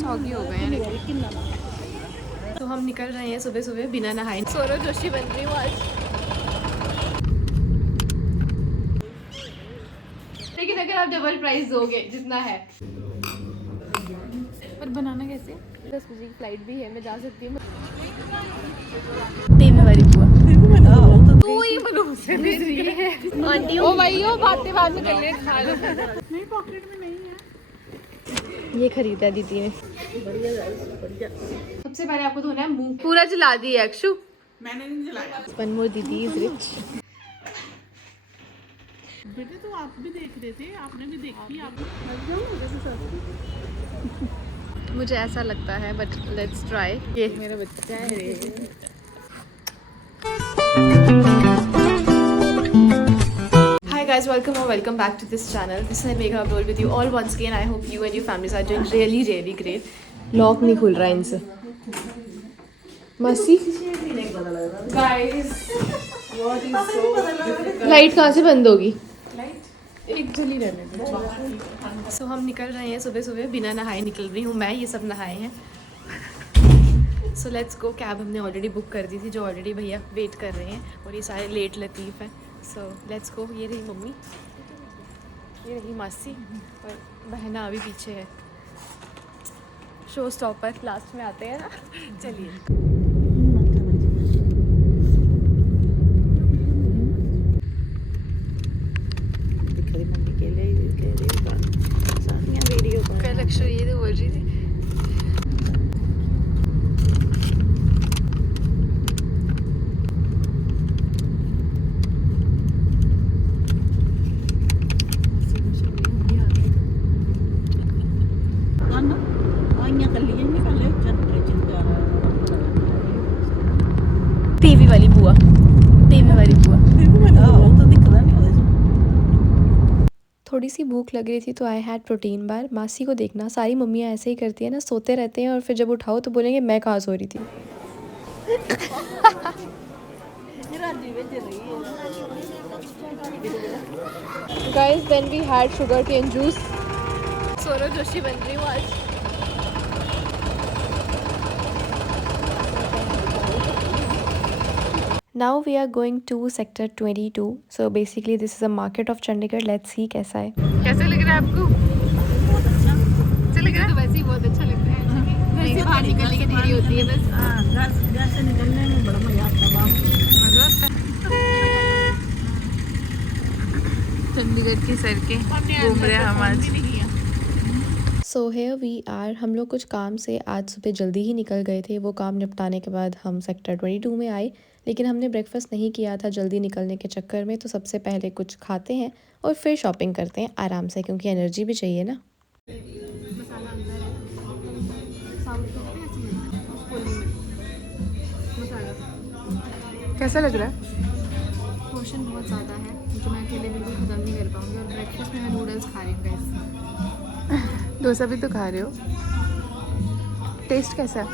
सौगी हो गए हैं लेकिन। तो हम निकल रहे हैं सुबह सुबह बिना नहाए। सौरभ जोशी बन रही हूँ आज। लेकिन अगर आप डबल प्राइस दोगे जितना है। पर बनाना कैसे? 10 बजे की फ्लाइट भी है, मैं जा सकती हूँ। टीम वाली बुआ तू ही भरोसे दे रही है आंटी। ओ भाई ओ बातें बाद में कर ले, खा लो। मेरी पॉकेट में नहीं है। ये खरीदा दीदी ने। बढ़िया। सबसे पहले आपको धोना है मुंह। पूरा जला दिया अक्षु। मैंने नहीं जलाया। वन मोर दीदी इज रिच। बेटे तो आप भी देख रहे थे, आपने भी देखी। आप मुझे ऐसा लगता है बट लेट्स ट्राई। ये मेरा बच्चा है। Hi guys, welcome back to this channel. This is Megha Abdul with you all once again. I hope you and your families are doing really great. Lock नहीं खुल रहा इनसे। मसी गाइस लाइट कहाँ से बंद होगी? एक जली रहने दो। सो हम निकल रहे हैं सुबह सुबह बिना नहाए निकल रही हूँ मैं। ये सब नहाए हैं। So let's go. कैब हमने ऑलरेडी बुक कर दी थी, जो ऑलरेडी भैया वेट कर रहे हैं और ये सारे लेट लतीफ़ हैं। So let's go. ये रही मम्मी, ये रही मासी और बहना अभी पीछे है। शो स्टॉपर लास्ट में आते हैं ना। चलिए। कल अक्षु ये तो बोल रही थी। टीवी वाली बुआ। थोड़ी सी भूख लग रही थी तो आई हैड प्रोटीन बार। मासी को देखना, सारी मम्मियाँ ऐसे ही करती है ना, सोते रहते हैं और फिर जब उठाओ तो बोलेंगे मैं कहाँ सो रही थी। Guys then we had sugar cane juice. Saurabh Joshi बन रही हूँ आज। Now we are going to sector 22. So basically this is a market of Chandigarh. Let's see कैसा है। कैसा लग रहा है आपको? अच्छा लग रहा है? तो वैसे ही बहुत अच्छा लगता है। घर से बाहर निकलने की देरी होती है बस। घर से निकलने में बड़ा मजा आता है। मजा आता है। चंडीगढ़ की सड़कें घूम रहे हैं हम आज। So here we are. हम लोग कुछ काम से आज सुबह जल्दी ही निकल गए थे। वो काम निपटाने के बाद हम सेक्टर 22 में आए, लेकिन हमने ब्रेकफास्ट नहीं किया था जल्दी निकलने के चक्कर में। तो सबसे पहले कुछ खाते हैं और फिर शॉपिंग करते हैं आराम से, क्योंकि एनर्जी भी चाहिए ना। कैसा लग रहा है? पोर्शन बहुत ज़्यादा है जो मैं अकेले बिल्कुल ख़त्म नहीं कर पाऊँगी। और ब्रेकफास्ट में मैं नूडल्स खा रही हूँ गाइस। डोसा भी तो खा रहे हो। टेस्ट कैसा है?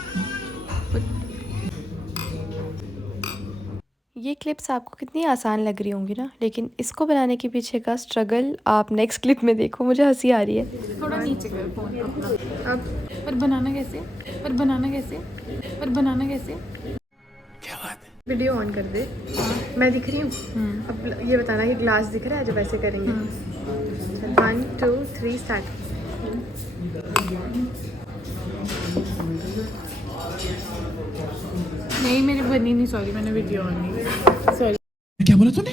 ये क्लिप्स आपको कितनी आसान लग रही होंगी ना, लेकिन इसको बनाने के पीछे का स्ट्रगल आप नेक्स्ट क्लिप में देखो। मुझे हंसी आ रही है। थोड़ा नीचे कर फोन अपना। अब पर बनाना कैसे? क्या बात है? वीडियो ऑन कर दे। मैं दिख रही हूँ। अब ये बताना कि ग्लास दिख रहा है जब ऐसे करेंगे। 1 2 3 स्टार्ट। नहीं मेरी बनी नहीं, सॉरी मैंने वीडियो ऑन नहीं। सॉरी क्या बोला तूने?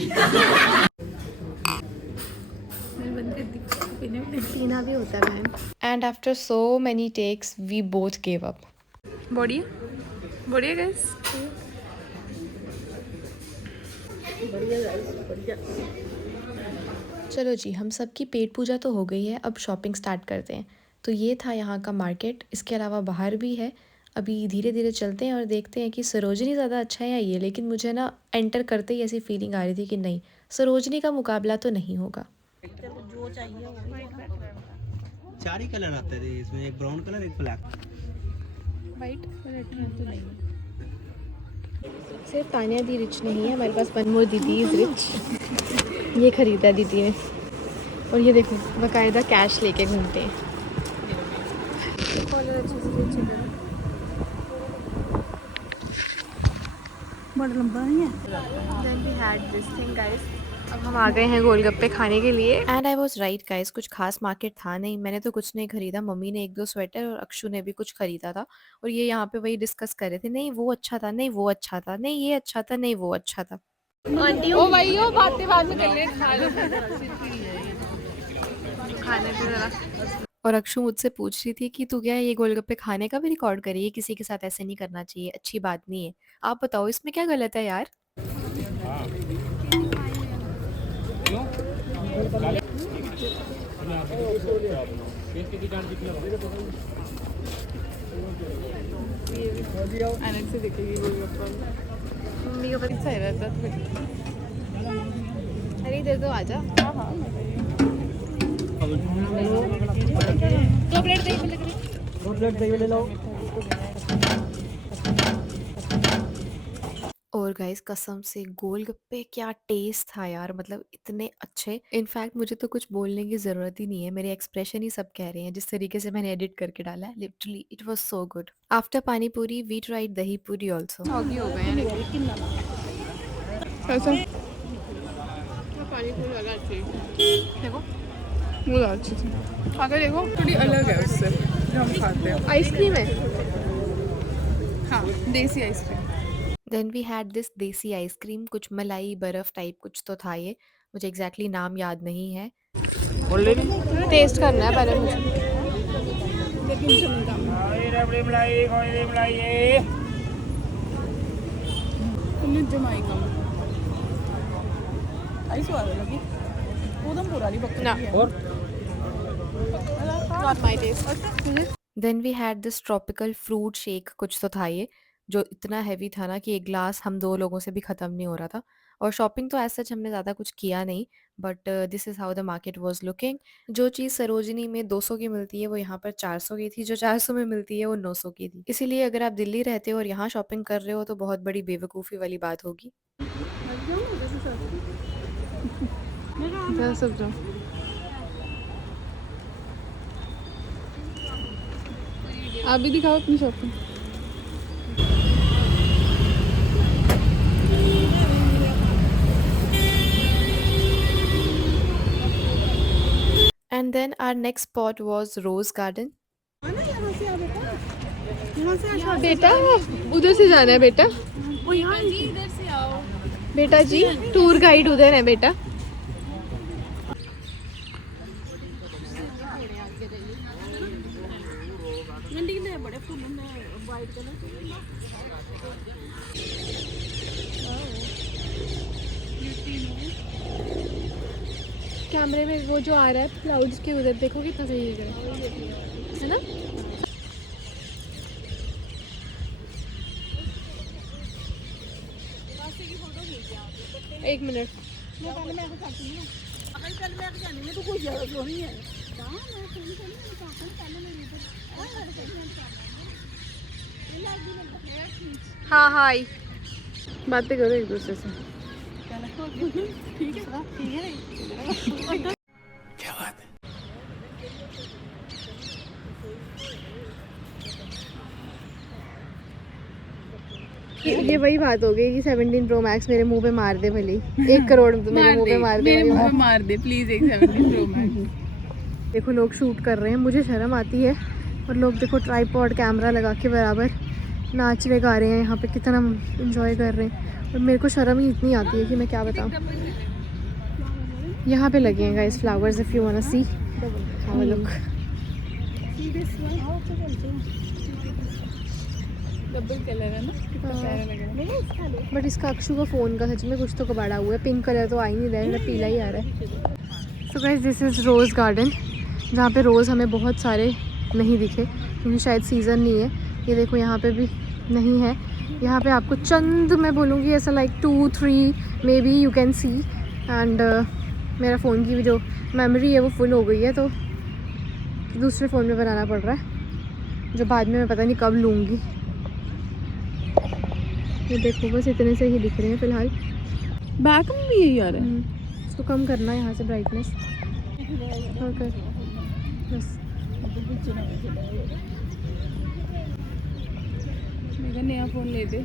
पीना भी होता है ma'am. And after so many takes we both gave up. बढ़िया गाइस। चलो जी, हम सबकी पेट पूजा तो हो गई है, अब शॉपिंग स्टार्ट करते हैं। तो ये था यहाँ का मार्केट। इसके अलावा बाहर भी है। अभी धीरे धीरे चलते हैं और देखते हैं कि सरोजनी ज़्यादा अच्छा है या ये। लेकिन मुझे ना एंटर करते ही ऐसी फीलिंग आ रही थी कि नहीं, सरोजनी का मुकाबला तो नहीं होगा। जो चाहिए 4 ही कलर आते थे इसमें, एक ब्राउन कलर एक ब्लैक। वाइट तो नहीं है। सिर्फ तानिया दी रिच नहीं है, हमारे पास वन मोर दीदी इज रिच। ये खरीदा दीदी ने। और ये देखो बाकायदा कैश लेके घूमते हैं। कॉलर अच्छे से चेक करो, बड़ा लंबा नहीं है। Then we had this thing guys. अब हम आ गए हैं गोलगप्पे खाने के लिए and I was right guys, कुछ खास मार्केट था नहीं, मैंने तो कुछ नहीं खरीदा, मम्मी ने एक दो स्वेटर और अक्षु ने भी कुछ खरीदा था और ये यहाँ पे वही डिस्कस कर रहे थे, नहीं वो अच्छा था, नहीं वो अच्छा था, नहीं ये अच्छा था, नहीं वो अच्छा था। आंटी ओ भाई ओ बातें बाद में कर ले, खा लो खाने पे जरा। और अक्षु मुझसे पूछ रही थी कि तू क्या ये गोलगप्पे खाने का भी रिकॉर्ड करी है, किसी के साथ ऐसे नहीं करना चाहिए, अच्छी बात नहीं है, आप बताओ इसमें क्या गलत है यार। अलग से दिखेगी गोलगप्पा, मम्मी का पता सही रहता था। अरे दे दो आजा। हाँ हाँ दो प्लेट दही ले लो। और गाइस कसम से गोलगप्पे क्या टेस्ट था यार, मतलब इतने अच्छे, इनफैक्ट मुझे तो कुछ बोलने की ज़रूरत ही नहीं है, मेरे एक्सप्रेशन ही सब कह रहे हैं जिस तरीके से मैंने एडिट करके डाला है, literally it was so good. After पानी पूरी वी ट्राइड दही पूरी आल्सो। सॉगी हो गए हैं कैसा पानी पूरी वाला अच्छी देखो, वो अच्छी थी, अगर देखो थोड़ी अलग है उससे जो हम खाते हैं। आइसक्रीम है, हाँ देसी ice cream. Then we had this desi ice cream, कुछ मलाई बर्फ टाइप कुछ तो था ये, मुझे एग्जैक्टली नाम याद नहीं है, टेस्ट करना है पहले मुझे। Then we had this tropical fruit shake कुछ तो था ये, जो इतना हैवी था ना कि एक ग्लास हम दो लोगों से भी ख़त्म नहीं हो रहा था। और शॉपिंग तो ऐसा हमने ज़्यादा कुछ किया नहीं, but this is how the market was looking. जो चीज़ सरोजिनी में 200 की मिलती है वो यहाँ पर 400 की थी, जो 400 में मिलती है वो 900 की थी, इसीलिए अगर आप दिल्ली रहते हो और यहाँ शॉपिंग कर रहे हो तो बहुत बड़ी बेवकूफ़ी वाली बात होगी। आप भी दिखाओ अपनी shopping. And then our next spot was Rose Garden. बेटा उधर से जाना है बेटा, इधर से आओ बेटा जी, टूर गाइड उधर है बेटा। कैमरे में वो जो आ रहा है क्लाउड्स के उधर देखो कितना सही लग रहा है ना। एक मिनट हाँ हाँ बातें करो एक दूसरे से। ठीक है क्या बात है। ये वही बात हो गई कि 17 प्रो मैक्स मेरे मुंह पे मार दे भली, 1 करोड़ मेरे मुंह पे मार दे प्लीज एक 17 प्रो मैक्स। देखो लोग शूट कर रहे हैं, मुझे शर्म आती है और लोग देखो ट्राइपॉड कैमरा लगा के बराबर नाच रहे गा रहे हैं यहाँ पे, कितना एंजॉय कर रहे हैं और मेरे को शर्म ही इतनी आती है कि मैं क्या बताऊँ। यहाँ पे लगे हैं guys flowers, if you want to see have a look. Double colour है ना, कितना प्यारा लग रहा है। बट इसका अक्षु का फ़ोन का सच में कुछ तो कबाड़ा हुआ है, पिंक कलर तो आ ही नहीं रहा है, मेरा पीला ही आ रहा है। So guys this is rose garden, जहाँ पे रोज़ हमें बहुत सारे नहीं दिखे क्योंकि शायद सीज़न नहीं है। ये देखो यहाँ पे भी नहीं है, यहाँ पे आपको चंद मैं बोलूँगी ऐसा like 2-3 may be you can see. And मेरा फ़ोन की भी जो मेमोरी है वो फुल हो गई है, तो दूसरे फ़ोन में बनाना पड़ रहा है, जो बाद में मैं पता नहीं कब लूँगी। ये देखो बस इतने से ही दिख रहे हैं फ़िलहाल, बैक में भी यही आ रहा है। इसको कम करना है यहाँ से ब्राइटनेस, ओके बस अगर नया फोन लेते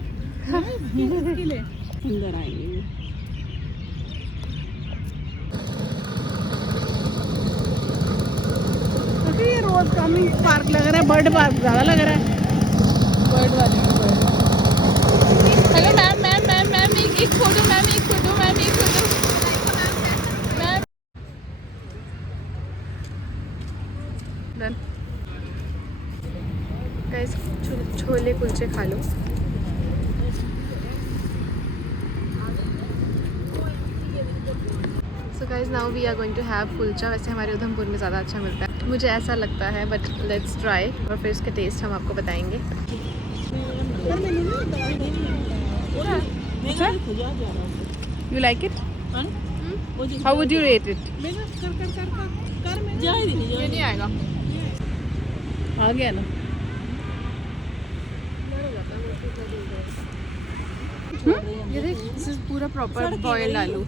अंदर आएंगे। ये रोज कम ही पार्क लग रहा है, बर्ड पार्क ज़्यादा लग रहा है। बर्ड वाले hello ma'am ma'am ma'am ma'am एक फोटो मैम, एक फोटो मैम, एक photo ma'am. Guys chole kulche खा लो। So guys now we are going to have kulcha. वैसे हमारे उधमपुर में ज़्यादा अच्छा मिलता है, मुझे ऐसा लगता है, बट लेट्स ट्राई और फिर इसके टेस्ट हम आपको बताएंगे। You like it? How would you rate it? ये नहीं आएगा। आ गया ना। ये देख, दिस इज पूरा प्रॉपर बॉइल्ड आलू।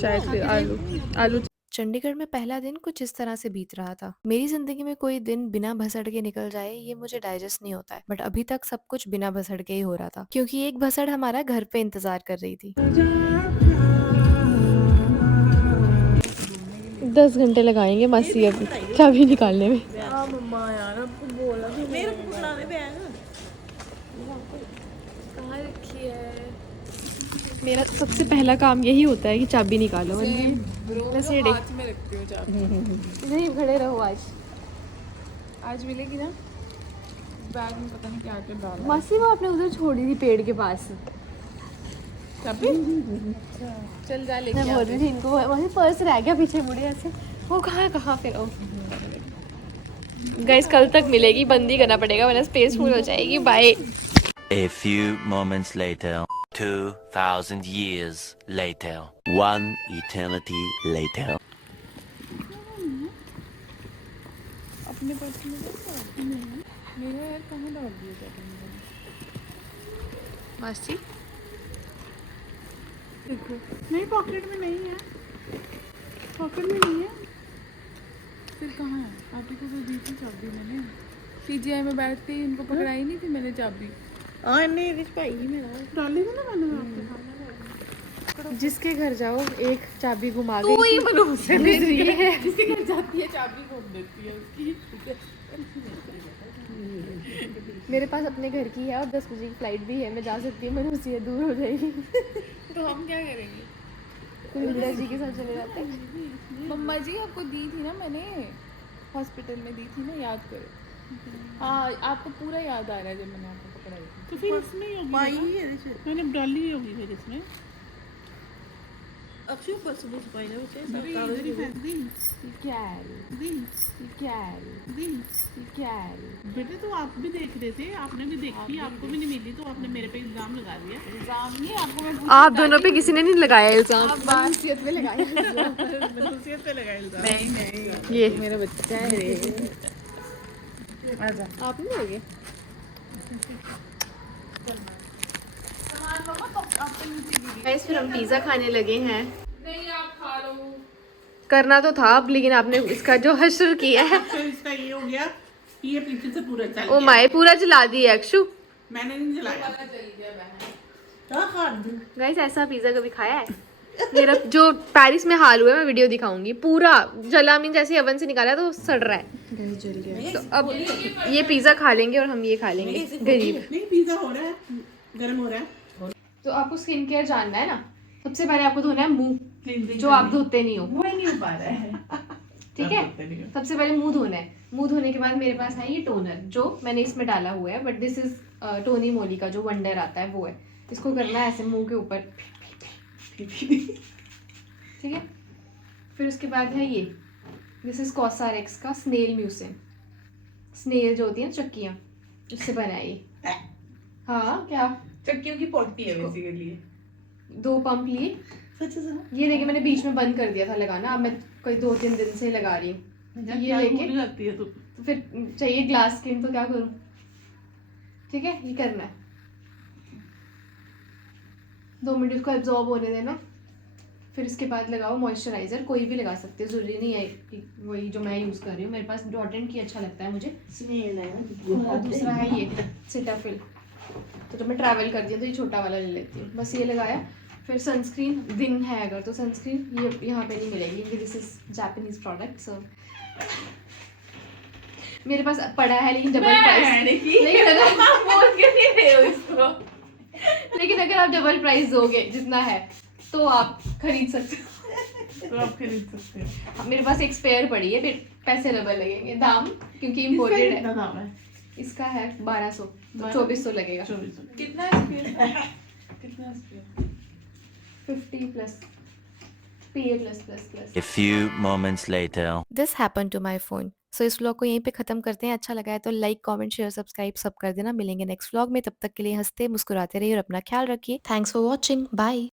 शायद से आलू आलू। चंडीगढ़ में पहला दिन कुछ इस तरह से बीत रहा था। मेरी जिंदगी में कोई दिन बिना भसड़ के निकल जाए ये मुझे डाइजेस्ट नहीं होता है, बट अभी तक सब कुछ बिना भसड़ के ही हो रहा था, क्योंकि एक भसड़ हमारा घर पे इंतजार कर रही थी। 10 घंटे लगाएंगे मासी अभी चाबी निकालने में। मम्मा यार आपको बोला था मेरे को पकड़ा दे बैग। कहाँ रखी है? मेरा सबसे पहला काम यही होता है कि चाबी निकालो। हाथ में रखती हूँ चाबी। नहीं, खड़े रहो। आज मिलेगी ना। बैग में पता नहीं क्या क्या डाला। मासी वो आपने उधर छोड़ी थी पेड़ के पास। चाबी चल जा लेके मैं बोल रही थी इनको वही पर्स रह गया पीछे मुड़े ऐसे। वो कहाँ फिर गाइस कल तक मिलेगी, बंद ही करना पड़ेगा वरना स्पेस फुल हो जाएगी। Bye. A few moments later, 2000 years later, one eternity later. अपने पर्स में मेरा यार कहाँ डाल दिया चाबी? मासी देखो नहीं, पॉकेट में नहीं है, पॉकेट में नहीं है। फिर कहाँ है? आपकी को तो दी थी चाबी मैंने। CGI में बैठती इनको पकड़ाई नहीं थी मैंने चाबी। नहीं रिच भाई मेरा डाली थी ना मैंने आपके। जिसके घर जाओ एक चाबी घुमा तू गई ही थी। भरोसे जिसके घर जाती है चाबी घूम देती है उसकी। मेरे पास अपने घर की है और 10 बजे की फ्लाइट भी है, मैं जा सकती हूँ, मनुष्य है दूर हो जाएगी। तो हम क्या करेंगे? कुलविंदर जी के साथ चले जाते हैं। मम्मा जी आपको दी थी ना मैंने, हॉस्पिटल में दी थी ना, याद करो। हाँ आपको पूरा याद आ रहा है जब मैंने आपको पकड़ाई थी। तो फिर इसमें ही होगी, मैंने डाली होगी फिर इसमें। अक्षय ऊपर से बुझ पाई ना उसे कागज की फेंक दी। क्या है दी? क्या है दी? क्या है बेटे? तो आप भी देख रहे थे, आपने भी देखी, आपको भी नहीं मिली तो आपने मेरे पे इल्जाम लगा दिया। इल्जाम नहीं, आपको मैं आप दोनों पे किसी ने नहीं लगाया इल्जाम। आप बासियत में लगाया बासियत पे लगाया इल्जाम। नहीं ये मेरा बच्चा है रे। आजा आप नहीं लगे। गाइस फिर हम पिज़्ज़ा खाने लगे हैं। नहीं आप खा लो। करना तो था अब, लेकिन आपने इसका जो हश्र किया है। तो इसका ये हो गया, ये पीछे से पूरा चल ओ माय, पूरा जला दिया अक्षु। मैंने नहीं जलाया। गाइस ऐसा पिज़्ज़ा कभी खाया है? मेरा जो पेरिस में हाल हुआ है मैं वीडियो दिखाऊंगी। पूरा जला, मीन जैसे ओवन से निकाला तो सड़ रहा है। जल गया। तो अब ये पिज़्ज़ा खा लेंगे और हम ये खा लेंगे गरीब। नहीं पिज़्ज़ा हो रहा है, गर्म हो रहा है। तो आपको स्किन केयर जानना है ना, सबसे पहले आपको धोना है मुंह, जो आप धोते नहीं हो। वो नहीं हो पा रहा है। ठीक है, सबसे पहले मुंह धोना है। मुंह धोने के बाद मेरे पास है ये टोनर जो मैंने इसमें डाला हुआ है, बट दिस इज टोनी मोली का जो वंडर आता है वो है। इसको करना है ऐसे मुंह के ऊपर, ठीक है। फिर उसके बाद है ये, दिस इज कॉसारेक्स का स्नेल म्यूसिन। स्नेल जो होती है ना चक्कियाँ, उससे बना है ये। हाँ क्या चक्कियों की पोटी है बेसिकली। 2 पंप लिए। ये देखिए मैंने बीच में बंद कर दिया था लगाना, अब मैं कोई 2-3 दिन से लगा रही हूँ। ये लेके जाती है तो फिर चाहिए ग्लास स्किन, तो क्या करूँ? ठीक है, ये करना है। 2 मिनट उसको एब्जॉर्ब होने देना। फिर इसके बाद लगाओ मॉइस्चराइजर, कोई भी लगा सकते हो, जरूरी नहीं है कि वही जो मैं यूज़ कर रही हूँ। मेरे पास डॉट एंड की अच्छा लगता है मुझे। और दूसरा है ये सिटाफिल, तो जब मैं ट्रैवल करती हूँ तो ये छोटा वाला ले लेती हूँ, बस ये लगाया। फिर सनस्क्रीन, दिन है अगर तो सनस्क्रीन ये यहाँ पे नहीं मिलेगी क्योंकि दिस इज जापानीज प्रोडक्ट। सो मेरे पास पड़ा है लेकिन डबल प्राइस, लेकिन अगर बोल क्यों नहीं रहे हो इसको? लेकिन अगर आप डबल प्राइस दोगे जितना है तो आप खरीद सकते हो। तो आप खरीद सकते हो। हाँ, मेरे पास एक स्पेयर पड़ी है, फिर पैसे डबल लगेंगे दाम क्योंकि इम्पोर्टेड है। नाम है इसका है 1200, तो 2400 लगेगा। 2400। कितना स्पेयर? कितना spare? 50 plus PA plus. A few moments later. This happen to my phone. So इस व्लॉग को यहीं पे ख़त्म करते हैं। अच्छा लगा है तो लाइक, कमेंट, शेयर, सब्सक्राइब सब कर देना। मिलेंगे नेक्स्ट व्लॉग में, तब तक के लिए हंसते मुस्कुराते रहिए और अपना ख्याल रखिए। Thanks for watching, bye.